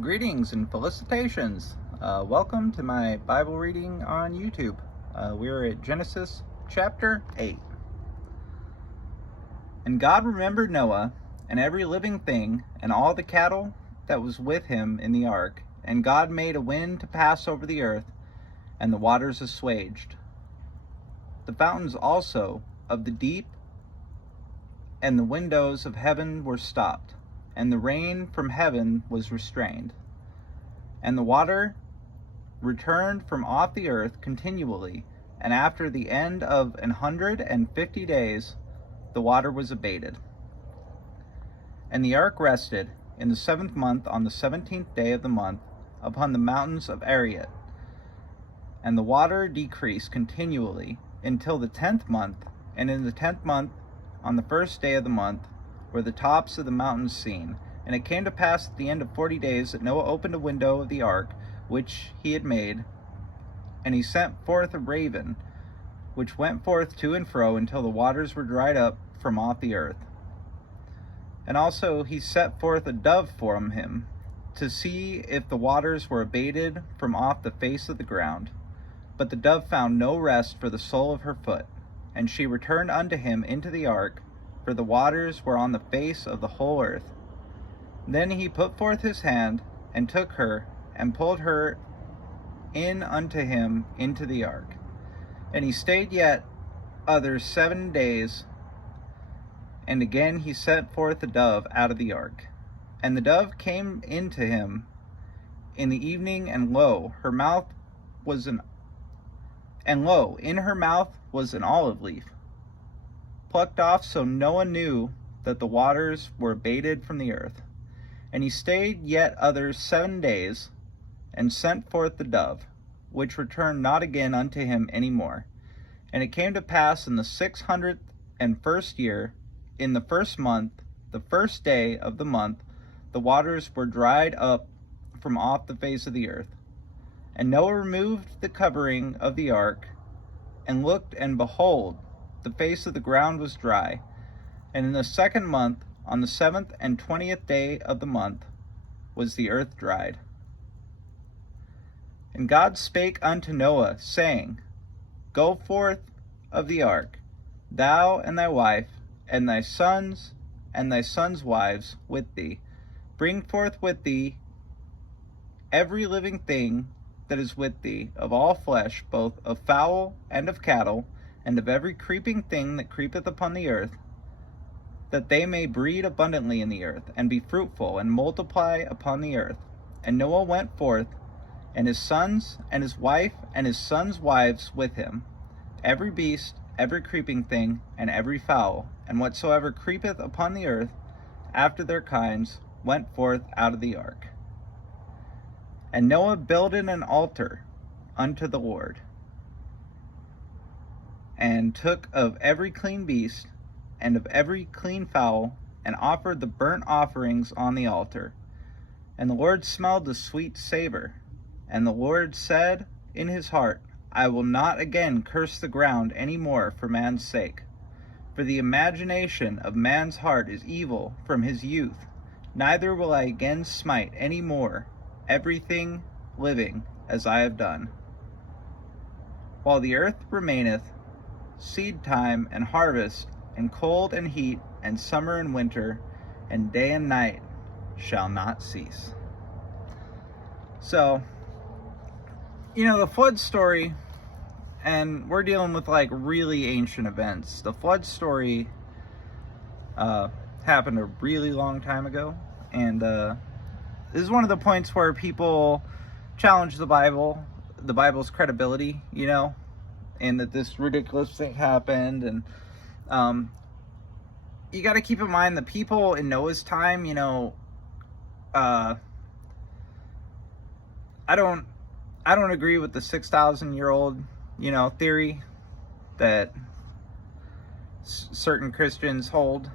Greetings and felicitations. Welcome to my Bible reading on YouTube. We're at Genesis chapter 8. And God remembered Noah and every living thing and all the cattle that was with him in the ark. And God made a wind to pass over the earth, and the waters assuaged. The fountains also of the deep and the windows of heaven were stopped, and the rain from heaven was restrained. And the water returned from off the earth continually, and after the end of 150 days, the water was abated. And the ark rested in the 7th month on the 17th day of the month upon the mountains of Ararat. And the water decreased continually until the 10th month, and in the 10th month, on the 1st day of the month, were the tops of the mountains seen. And it came to pass at the end of 40 days that Noah opened a window of the ark which he had made, and he sent forth a raven, which went forth to and fro until the waters were dried up from off the earth. And also he set forth a dove from him, to see if the waters were abated from off the face of the ground. But the dove found no rest for the sole of her foot, and she returned unto him into the ark, for the waters were on the face of the whole earth. Then he put forth his hand, and took her, and pulled her in unto him into the ark. And he stayed yet other 7 days, and again he sent forth the dove out of the ark. And the dove came into him in the evening, and lo, in her mouth was an olive leaf, plucked off, so Noah knew that the waters were abated from the earth. And he stayed yet other 7 days, and sent forth the dove, which returned not again unto him any more. And it came to pass in the 601st year, in the 1st month, the 1st day of the month, the waters were dried up from off the face of the earth. And Noah removed the covering of the ark, and looked, and behold, the face of the ground was dry. And in the 2nd month, on the 7th and 20th day of the month, was the earth dried. And God spake unto Noah, saying, Go forth of the ark, thou and thy wife, and thy sons wives with thee. Bring forth with thee every living thing that is with thee, of all flesh, both of fowl and of cattle, and of every creeping thing that creepeth upon the earth, that they may breed abundantly in the earth, and be fruitful, and multiply upon the earth. And Noah went forth, and his sons, and his wife, and his sons' wives with him, every beast, every creeping thing, and every fowl, and whatsoever creepeth upon the earth, after their kinds, went forth out of the ark. And Noah builded an altar unto the Lord, and took of every clean beast, and of every clean fowl, and offered the burnt offerings on the altar. And the Lord smelled the sweet savor. And the Lord said in his heart, I will not again curse the ground any more for man's sake. For the imagination of man's heart is evil from his youth, neither will I again smite any more everything living as I have done. While the earth remaineth, seed time and harvest, and cold and heat, and summer and winter, and day and night shall not cease. So, the flood story, and we're dealing with like really ancient events. The flood story happened a really long time ago, and this is one of the points where people challenge the Bible's credibility, and that this ridiculous thing happened. And you got to keep in mind the people in Noah's time, I don't agree with the 6,000-year-old, theory that certain Christians hold,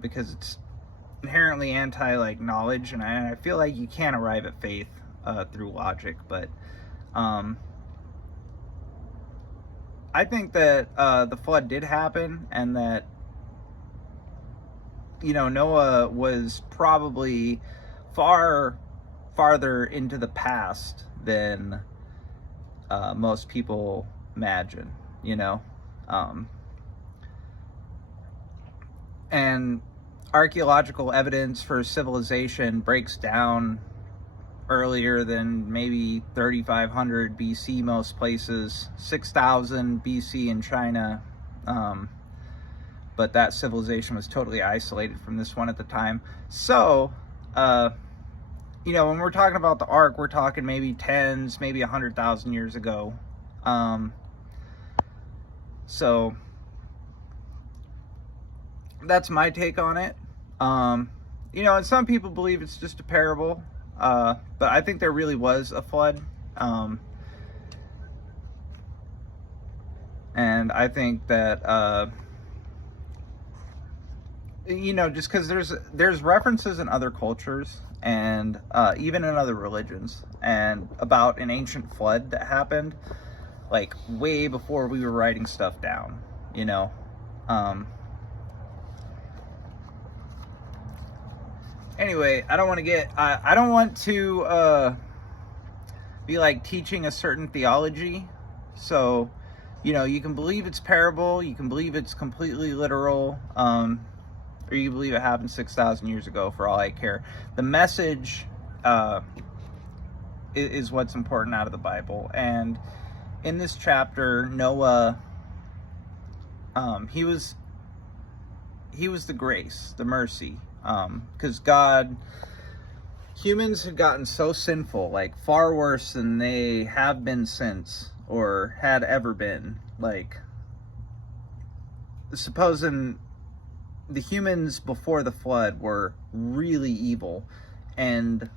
because it's inherently anti knowledge, and I feel like you can't arrive at faith through logic. But I think that the flood did happen, and that Noah was probably far farther into the past than most people imagine, you know. And archaeological evidence for civilization breaks down earlier than maybe 3500 BC most places, 6000 BC in China, but that civilization was totally isolated from this one at the time. So you know, when we're talking about the ark, we're talking maybe tens, maybe 100,000 years ago. So that's my take on it. You know, and some people believe it's just a parable, but I think there really was a flood. And I think that, you know, just because there's references in other cultures and even in other religions and about an ancient flood that happened like way before we were writing stuff down, you know. Anyway, I don't want to be like teaching a certain theology. So, you know, you can believe it's parable, you can believe it's completely literal, or you believe it happened 6,000 years ago, for all I care. The message is what's important out of the Bible. And in this chapter, Noah, he was the grace, the mercy, because humans had gotten so sinful, like far worse than they have been since or had ever been. Like, supposing the humans before the flood were really evil, and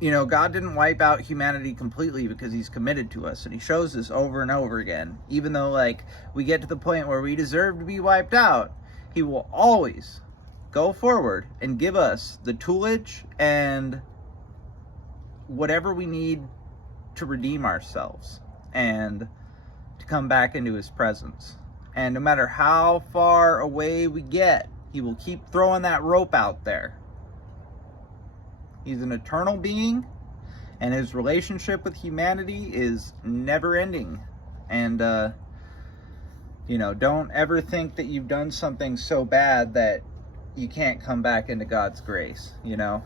you know, God didn't wipe out humanity completely because he's committed to us, and he shows this over and over again. Even though like we get to the point where we deserve to be wiped out, he will always go forward and give us the toolage and whatever we need to redeem ourselves and to come back into his presence. And no matter how far away we get, he will keep throwing that rope out there. He's an eternal being, and his relationship with humanity is never ending. And, you know, don't ever think that you've done something so bad that you can't come back into God's grace, you know?